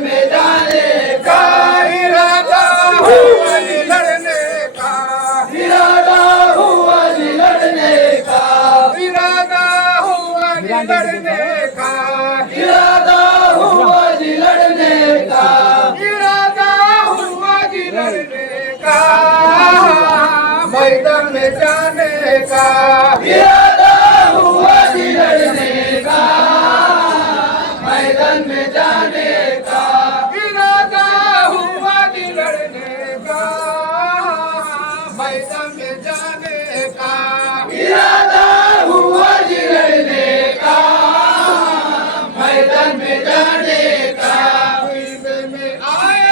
में जाने का इरादा हुआ जी लड़ने का, इरादा हुआ जी लड़ने का, इरादा हुआ जी लड़ने का, इरादा हुआ जी लड़ने का, इरादा हुआ जी लड़ने का, मैदान में जाने का, इरादा हुआ जी लड़ने का, मैदान में जाने का, इरादा हुआ जी लड़ने का, मैदान में जाने का, इरादा हुआ जी लड़ने का, मैदान में जाने का, ईद में आए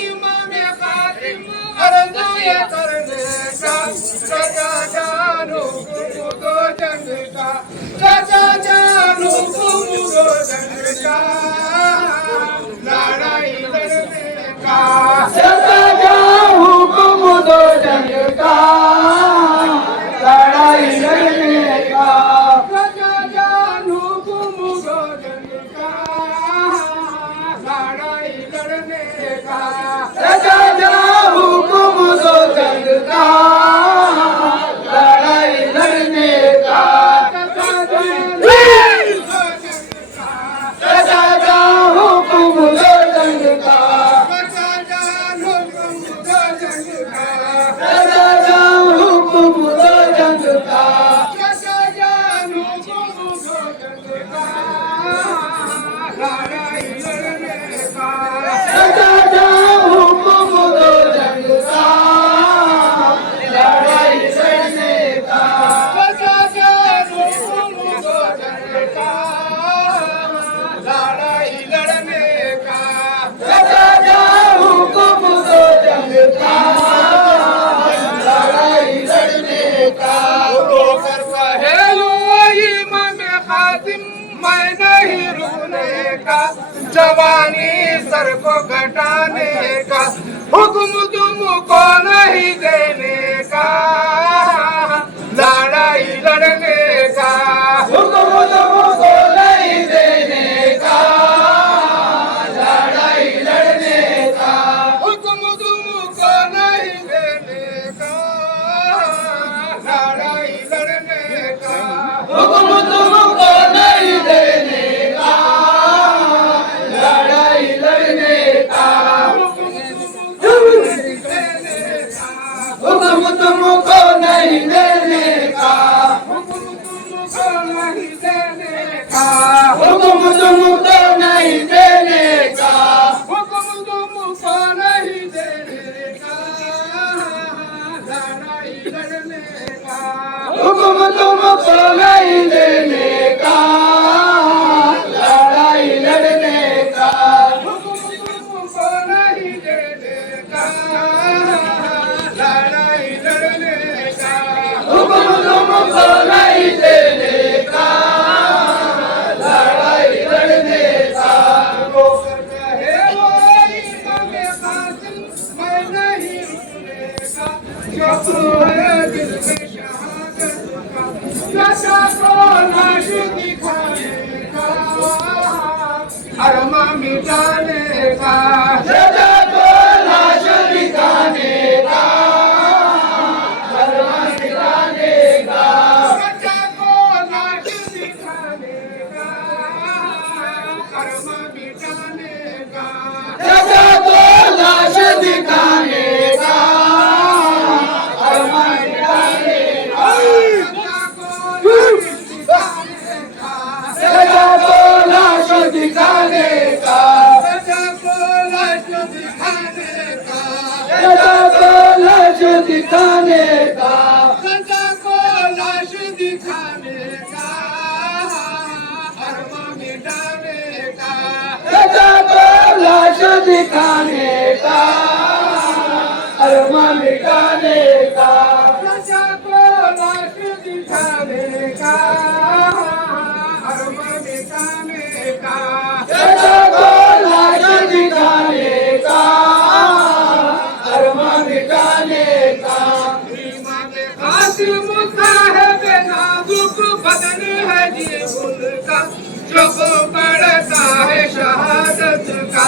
इमाम कासिम अर्ज़ ये करने का, चाचा जानू तुम दो जंग का, चाचा जानू तुम दो जंग का, लड़ाई लड़ने का, चलता जाऊं हुक्म दो जंग का, लड़ाई लड़ने का, चाचा जानू तुम दो जंग का, लड़ाई लड़ने का, चलता जाऊं हुक्म दो जंग का, लड़ाई लड़ने का, चलता जाऊं हुक्म दो जंग का, चलता जाऊं हुक्म दो जंग का, चलता जाऊं हुक्म दो जंग का, लड़ाई लड़ने का, चलता जाऊं हुक्म दो जंग का, लड़ाई लड़ने का, मैं नहीं रुकने का, जवानी सर को घटाने का, हुक्म तुमको नहीं देने का, लड़ाई लड़ने का, हुक्म तुमको नहीं देने का, लड़ाई लड़ने का, हुक्म तुमको नहीं देने का, लड़ाई लड़ने का, हुक्म तुमको नहीं देने का, लड़ाई लड़ने का, हुक्म तुमको नहीं देने का, हुक्म तुमको नहीं देने का, हुक्म तुमको नहीं देने का, लड़ाई लड़ने का, हुक्म तुमको नहीं देने का, लड़ाई लड़ने का, हुक्म तुमको नहीं देने का, लड़ाई लड़ने का, हुक्म तुमको नहीं देने का, लड़ाई लड़ने का, होकर कहे वो इमाम कासिम मैं नहीं रुकने का, शौक है दिल में शहादत का, चाचा को लाश दिखाने का, अरमा मिटाने का, चाचा को लाश दिखाने का, अरमान दिखाने का, चाचा को लाश दिखाने का, अरमा मिटाने का, चाचा को लाश दिखाने का, अरमान दिखाने का, चाचा को लाश दिखाने का, चाचा को लाश दिखाने का, चाचा को लाश दिखाने का, अरमान दिखाने का, चाचा को लाश दिखाने का, अरमान दिखाने का, नाजुक बदन है जी उनका, जो पड़ता है शहादत का,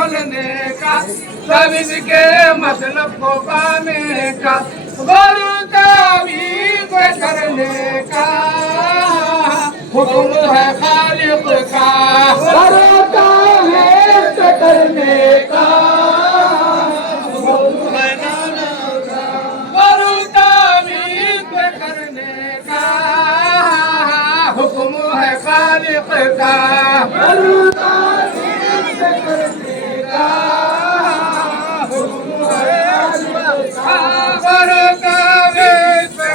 खोलने का, तावीज़ के मतलब को पाने का, गुरु तावीज़ करने का हुक्म है खालिक का, गुरु तावीज़ करने का हुक्म है नाना का, गुरु तावीज़ करने का हुक्म है खालिक का, गुरु तावीज़ करने का हुक्म है खालिक का, गुरु तावीज़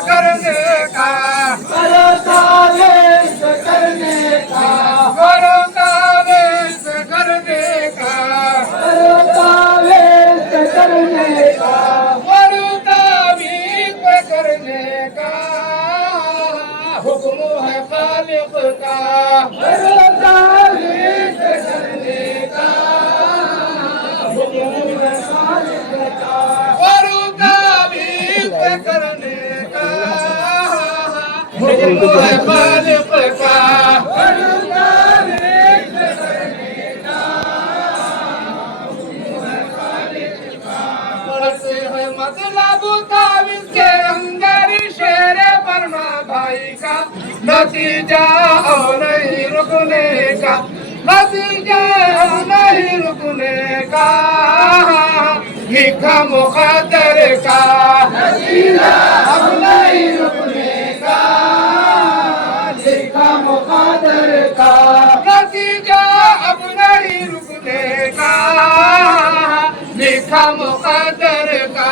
करने का, गुरु तावीज़ करने का, गुरु तावीज़ करने का, गुरु तावीज़ करने का, गुरु तावीज़ करने का हुक्म है खालिक का, गुरु तावीज़ करने का हुक्म है खालिक का, गुरु तावीज़ करने का हुक्म है खालिक का, गुरु तावीज़ करने का पढ़ते हैं मतलब तावीज़ के अंदर शेर फरमा भाई का, नतीजा और नहीं रुकने का, नतीजा और नहीं रुकने का, लिखा मुकद्दर का, नतीजा अब नहीं रुकने का, लिखा मुकद्दर का, नतीजा अब नहीं रुकने का, लिखा मुकद्दर का,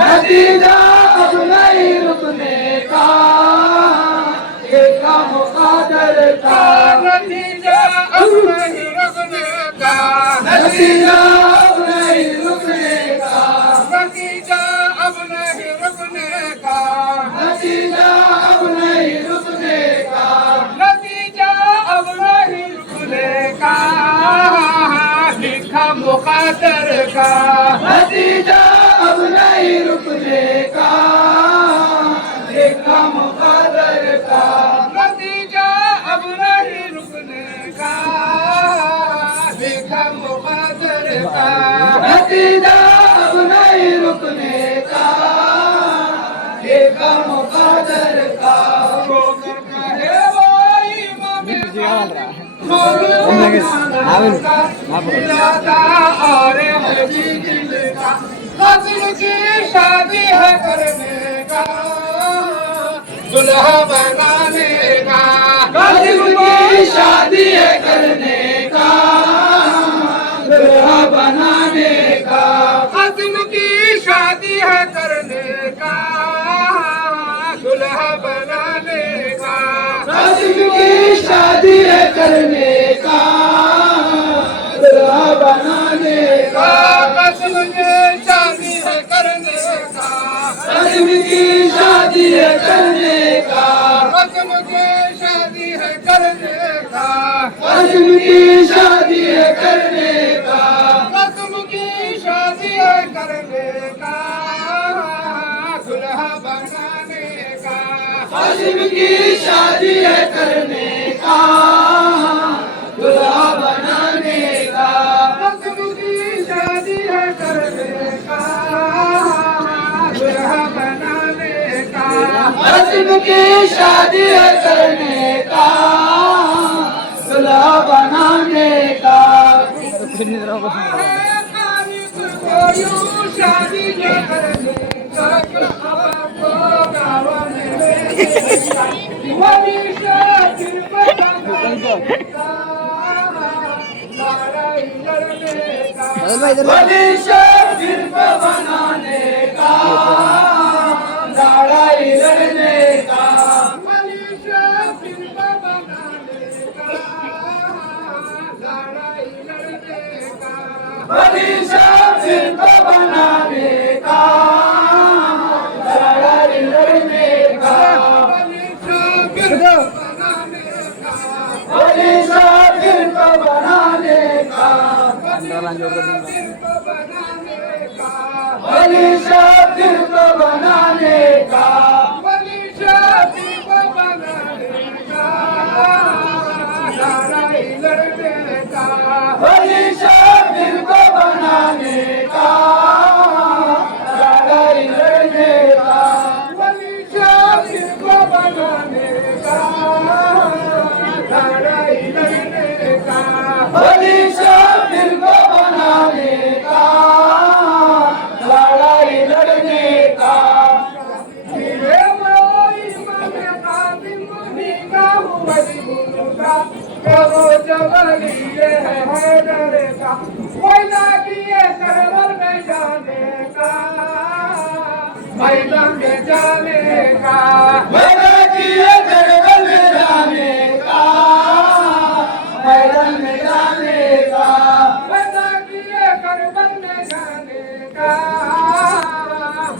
नतीजा अब नहीं रुकने का, लिखा मुकद्दर का, नतीजा अब नहीं रुकने का, नतीजा अब नहीं रुकने का, नतीजा अब नहीं रुकने का, नतीजा अब नहीं रुकने का, नतीजा अब नहीं रुकने का, लिखा मुकद्दर का, नतीजा अब नहीं रुकने का, लिखा मुकद्दर का, नतीजा अब नहीं रुकने का, लिखा मुकद्दर का, नतीजा अब नहीं रुकने का, लिखा मुकद्दर का, रोकर कहे वो इमाम और का कासिम की शादी है करने का, दुल्हा बनाने का, कासिम की शादी है करने का, दुल्हा बनाने का, कासिम की शादी है करने का, दुल्हा बनाने का, कासिम की शादी है करने का, दुल्हा बनाने का, कासिम की शादी है करने का, कासिम की शादी है करने का, कासिम की शादी है करने का, कासिम की शादी है करने का, कासिम की शादी है करने का, दुल्हा बनाने का, कासिम की शादी है करने का, दुल्हा बनाने का, कासिम की शादी है करने का, दुल्हा बनाने का, कासिम की शादी है करने का, दुल्हा बनाने का, शादी के करने का, आपको गाँव में वही शादी बनाने का, लड़ाई लड़ने का, वली फिर बनाने का, लड़ाई लड़ने का, वही शादी बनाने का, लड़ाई लड़ने का, वली फिर बनाने का, लड़ाई लड़ने का, वली फिर बनाने का, वली फिर बनाने का, वली फिर का करो जवानी ये है डरे का वायदा किए सरवर में जाने का मैदान में जाने का वादा किए करबल में जाने का मैदान में जाने का वायदा किए करबल में जाने का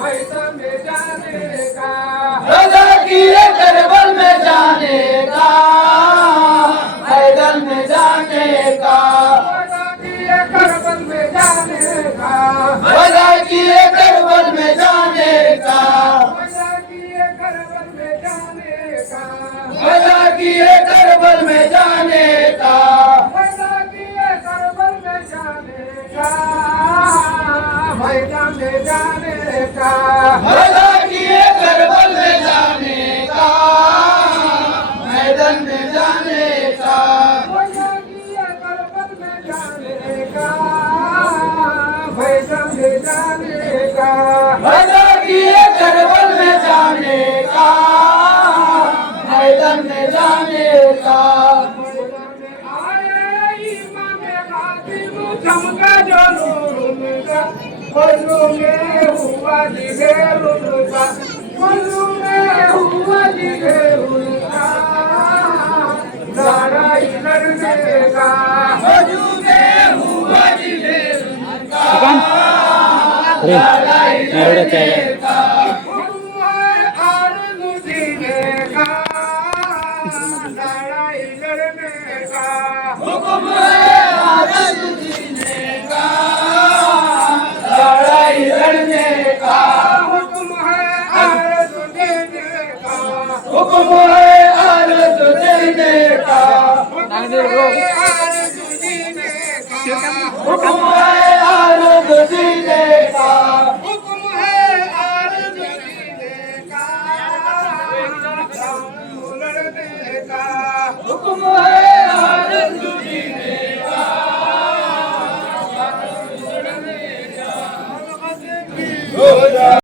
मैदान में जाने का वादा किए करबल में जाने का मैदान में जाने का वायदा किए करबल में जाने का वादा किए करबल में जाने का वायदा किए करबल में जाने का वादा किए करबल में जाने का वायदा किए करबल में जाने का मैदान में जाने का वादा किए करबल में जाने का मैदान में जाने का वायदा किए करबल में जाने का मैदान में जाने का वादा किए करबल में जाने का मैदान में जाने का मैदान में आए इमाम खातिम चमका जो नूर उनका मजलू में हुआ जिगर उनका मजलू में हुआ जिगर उनका लड़ाई लड़ने का मजू में हुआ जिगर उनका लड़ाई लड़ने का हुक्म है आरज़ू जीने का लड़ाई लड़ने का हुक्म है आज़ाद जीने का लड़ाई लड़ने का हुक्म है आरज़ू जीने का हुक्म है आज़ाद देने का हुक्म है आरज़ू जीने का हुक्म है